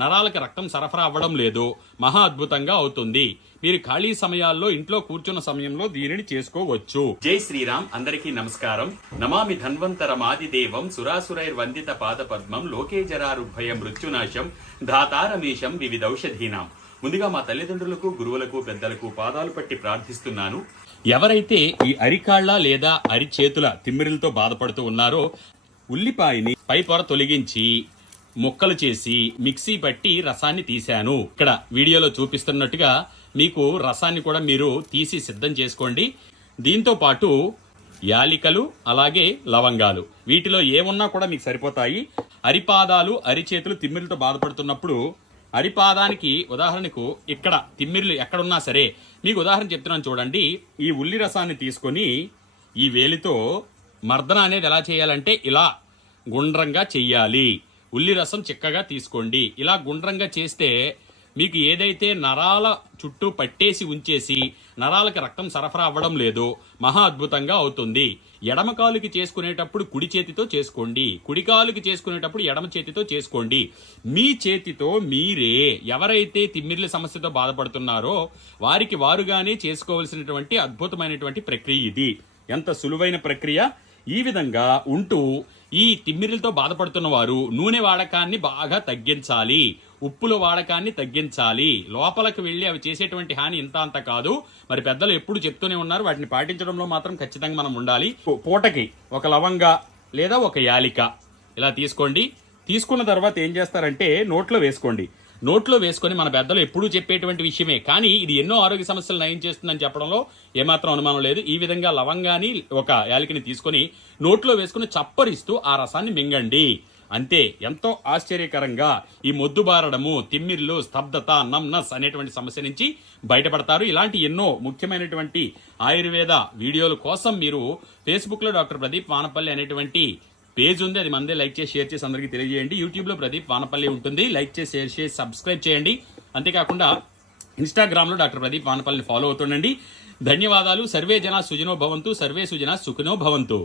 నరాలకు రక్తం సరఫరా అవ్వడం లేదు, మహా అద్భుతంగా అవుతుంది. మీరు ఖాళీ సమయాల్లో ఇంట్లో కూర్చున్న సమయంలో దీనిని చేసుకోవచ్చు. జై శ్రీరామ్. అందరికీ నమస్కారం. నమామి ధన్వంతరమాదిదేవం సురాసురైర్వందిత పాద పద్మం లోకే జరారుభయ మృత్యునాశం ధాతారమేశం వివిధౌషధీనాం. ముందుగా మా తల్లిదండ్రులకు, గురువులకు, పెద్దలకు పాదాలు పట్టి ప్రార్థిస్తున్నాను. ఎవరైతే ఈ అరికాళ్ల లేదా అరిచేతుల తిమ్మిరులతో బాధపడుతూ ఉన్నారో ఉల్లిపాయని పై పొర తొలగించి ముక్కలు చేసి మిక్సీ పట్టి రసాన్ని తీశాను. ఇక్కడ వీడియోలో చూపిస్తున్నట్టుగా మీకు రసాన్ని కూడా మీరు తీసి సిద్ధం చేసుకోండి. దీంతో పాటు యాలికలు అలాగే లవంగాలు, వీటిలో ఏమున్నా కూడా మీకు సరిపోతాయి. అరిపాదాలు, అరిచేతులు తిమ్మిరులతో బాధపడుతున్నప్పుడు అరిపాదానికి ఉదాహరణకు ఇక్కడ తిమ్మిర్లు ఎక్కడున్నా సరే, మీకు ఉదాహరణ చెప్తున్నాను చూడండి. ఈ ఉల్లి రసాన్ని తీసుకొని ఈ వేలితో మర్దన అనేది ఎలా చేయాలంటే ఇలా గుండ్రంగా చెయ్యాలి. ఉల్లి రసం చిక్కగా తీసుకోండి. ఇలా గుండ్రంగా చేస్తే మీకు ఏదైతే నరాల చుట్టూ పట్టేసి ఉంచేసి నరాలకు రక్తం సరఫరా అవ్వడం లేదో మహా అద్భుతంగా అవుతుంది. ఎడమ కాలుకి చేసుకునేటప్పుడు కుడి చేతితో చేసుకోండి, కుడి కాలుకి చేసుకునేటప్పుడు ఎడమ చేతితో చేసుకోండి. మీ చేతితో మీరే ఎవరైతే తిమ్మిర్ల సమస్యతో బాధపడుతున్నారో వారికి వారుగానే చేసుకోవాల్సినటువంటి అద్భుతమైనటువంటి ప్రక్రియ ఇది. ఎంత సులువైన ప్రక్రియ. ఈ విధంగా ఉంటూ ఈ తిమ్మిర్లతో బాధపడుతున్న వారు నూనె వాడకాన్ని బాగా తగ్గించాలి, ఉప్పుల వాడకాన్ని తగ్గించాలి. లోపలికి వెళ్ళి అవి చేసేటువంటి హాని ఇంత అంత కాదు. మరి పెద్దలు ఎప్పుడు చెప్తూనే ఉన్నారు, వాటిని పాటించడంలో మాత్రం ఖచ్చితంగా మనం ఉండాలి. పూటకి ఒక లవంగా లేదా ఒక యాలిక ఇలా తీసుకోండి. తీసుకున్న తర్వాత ఏం చేస్తారంటే నోట్లో వేసుకోండి. నోట్లో వేసుకొని మన పెద్దలు ఎప్పుడూ చెప్పేటువంటి విషయమే, కానీ ఇది ఎన్నో ఆరోగ్య సమస్యలు నయం చేస్తుందని చెప్పడంలో ఏమాత్రం అనుమానం లేదు. ఈ విధంగా లవంగాని ఒక యాలికని తీసుకొని నోట్లో వేసుకుని చప్పరిస్తూ ఆ రసాన్ని మింగండి. అంతే. ఎంతో ఆశ్చర్యకరంగా ఈ మొద్దుబారడము, తిమ్మిర్లు, స్తబ్దత, నమ్నస్ అనేటువంటి సమస్య నుంచి బయటపడతారు. ఇలాంటి ఎన్నో ముఖ్యమైనటువంటి ఆయుర్వేద వీడియోల కోసం మీరు ఫేస్బుక్లో డాక్టర్ ప్రదీప్ వానపల్లి అనేటువంటి పేజ్ ఉంది, అది మందే లైక్ చేసి షేర్ చేసి అందరికీ తెలియజేయండి. యూట్యూబ్లో ప్రదీప్ వానపల్లి ఉంటుంది, లైక్ చేసి షేర్ చేసి సబ్స్క్రైబ్ చేయండి. అంతేకాకుండా ఇన్స్టాగ్రామ్లో డాక్టర్ ప్రదీప్ వానపల్లిని ఫాలో అవుతుండండి. ధన్యవాదాలు. సర్వే జనా సుజనో భవంతు, సర్వే సుజనా సుఖినో భవంతు.